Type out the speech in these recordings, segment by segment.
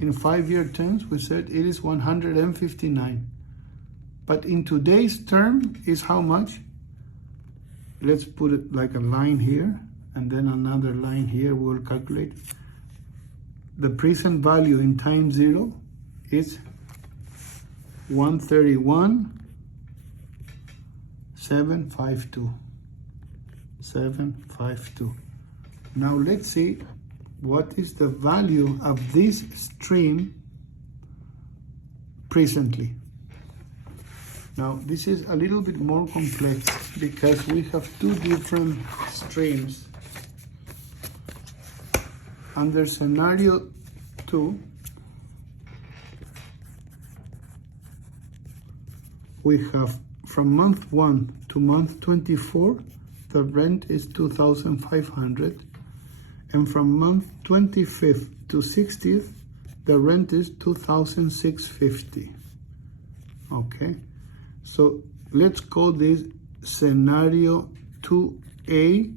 In 5-year terms, we said it is 159. But in today's term is how much? Let's put it like a line here, and then another line here. We'll calculate. The present value in time zero is 131,752. 752. Now let's see what is the value of this stream presently. Now this is a little bit more complex because we have two different streams. Under scenario 2, we have from month 1 to month 24, the rent is 2,500, and from month 25th to 60th, the rent is 2,650. Okay, so let's call this scenario 2A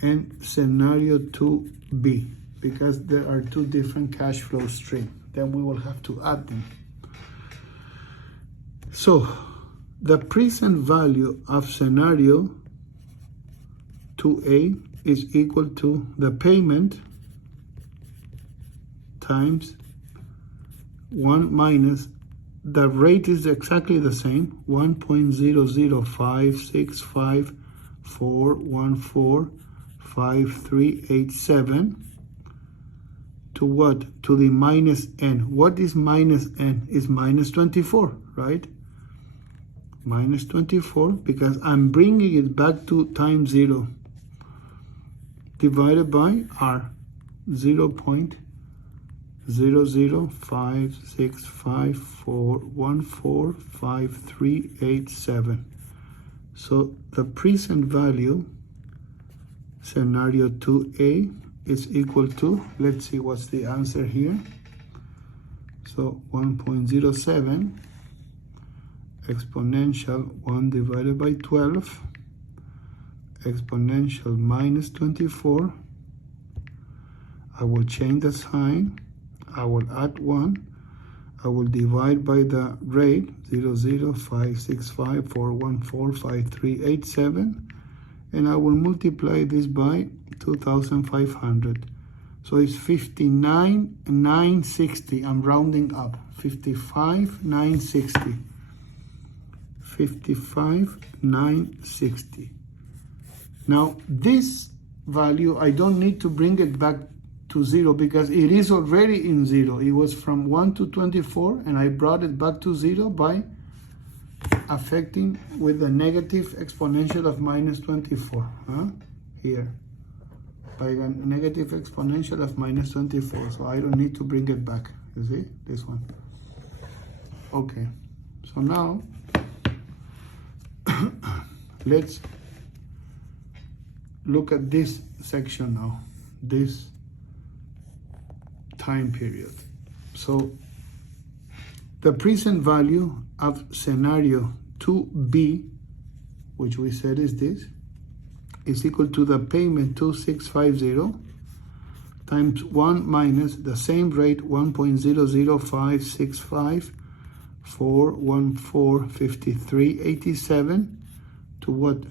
and scenario 2B, because there are two different cash flow streams. Then we will have to add them. So the present value of scenario 2A is equal to the payment times 1 minus the rate is exactly the same, 1.00564145387 to what? To the minus n. What is minus n? Is minus 24, right? Minus 24, because I'm bringing it back to time 0, divided by r, 0.00565414537. So the present value, scenario 2A, is equal to, let's see what's the answer here. So 1.07 exponential 1 divided by 12 exponential minus 24. I will change the sign. I will add 1. I will divide by the rate 0.05654145387, and I will multiply this by 2,500. So it's 59,960. I'm rounding up. 55,960. 55,960. Now this value, I don't need to bring it back to 0 because it is already in 0. It was from 1 to 24, and I brought it back to 0 by affecting with the negative exponential of minus 24. Here. By the negative exponential of minus 24. So I don't need to bring it back. You see? This one. Okay. So now, let's look at this section now. This time period. So the present value of scenario 2B, which we said is this, is equal to the payment 2650 times 1 minus the same rate 1.00565414537 to what?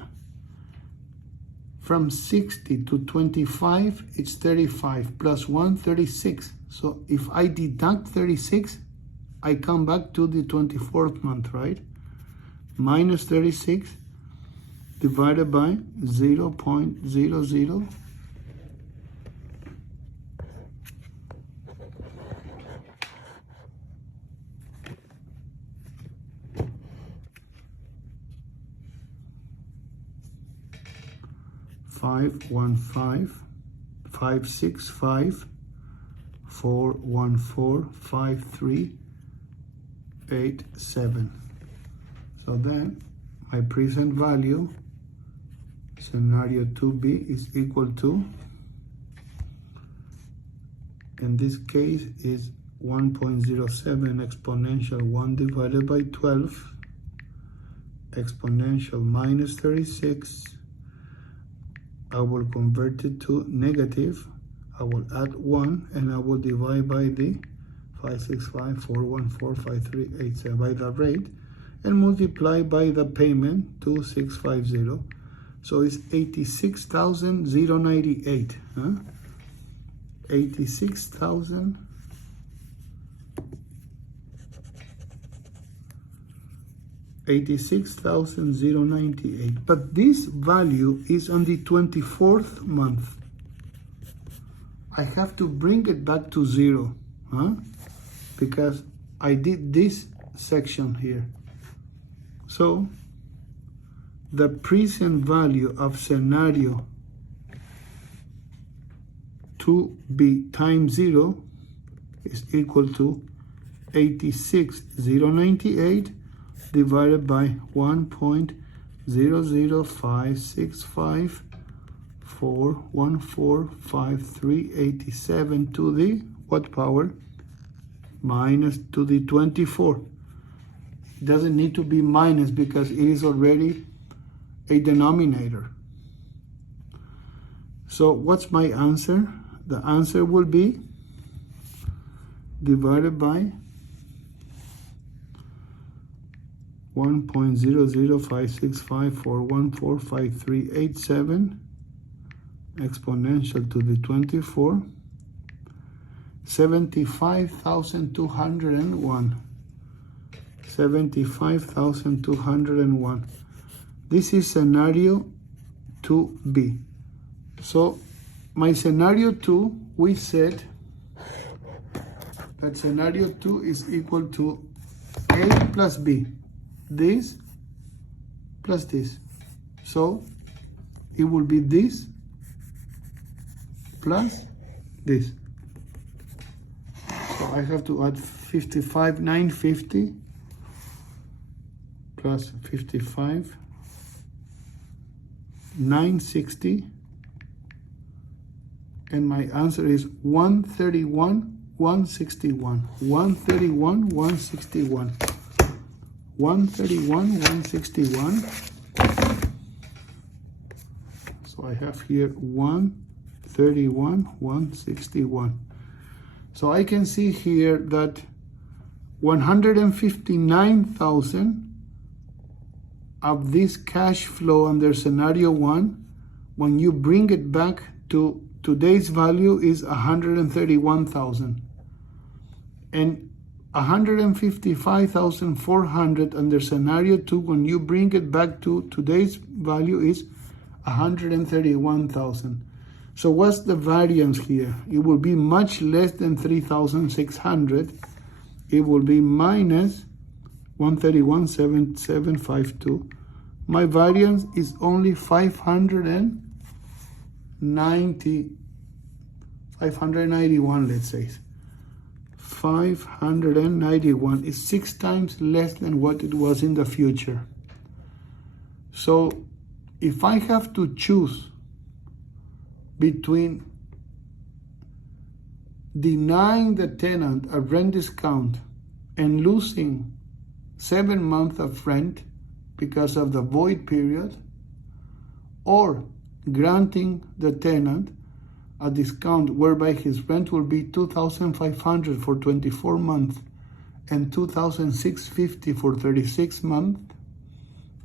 From 60 to 25, it's 35 plus 1, 36. So if I deduct 36, I come back to the 24th month, right? Minus 36 divided by 0.00 515,565,414,5387. So then my present value, scenario 2B, is equal to, in this case, is 1.07 exponential 1 divided by 12 exponential minus 36. I will convert it to negative. I will add 1, and I will divide by the 565,414,5387 by the rate, and multiply by the payment 2650. So it's 86,098. 86,098. But this value is on the 24th month. I have to bring it back to zero, because I did this section here. So the present value of scenario 2b times 0 is equal to 86,098 divided by 1.00565,414,5387 to the what power? Minus to the 24. It doesn't need to be minus because it is already a denominator. So what's my answer? The answer will be divided by 1.00565,414,5387 exponential to the 24, 75,201. 75,201. This is scenario 2b. So my scenario 2, we said that scenario 2 is equal to A plus B. This plus this. So it will be this plus this. So I have to add 55,950 plus 55,960, and my answer is 131,161. 131,161. 131,161. So I have here 131,161. So I can see here that 159,000 of this cash flow under scenario 1, when you bring it back to today's value, is 131,000. And 155,400 under scenario 2, when you bring it back to today's value, is 131,000. So what's the variance here? It will be much less than 3,600. It will be minus 131,752. My variance is only 591, let's say. 591 is 6 times less than what it was in the future. So if I have to choose between denying the tenant a rent discount and losing 7 months of rent because of the void period, or granting the tenant a discount whereby his rent will be $2,500 for 24 months and $2,650 for 36 months,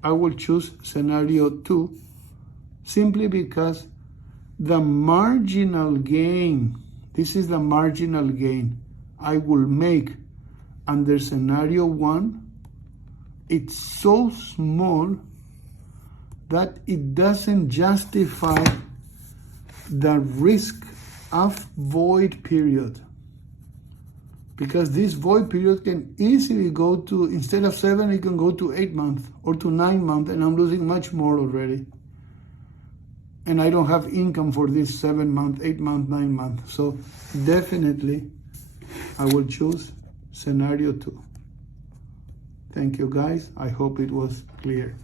I will choose scenario 2, simply because the marginal gain, this is the marginal gain I will make under scenario 1, it's so small that it doesn't justify the risk of void period, because this void period can easily go to, instead of 7, it can go to 8 months or to 9 months, and I'm losing much more already. And I don't have income for this 7 month, 8 month, 9 months. So definitely I will choose scenario 2. Thank you guys. I hope it was clear.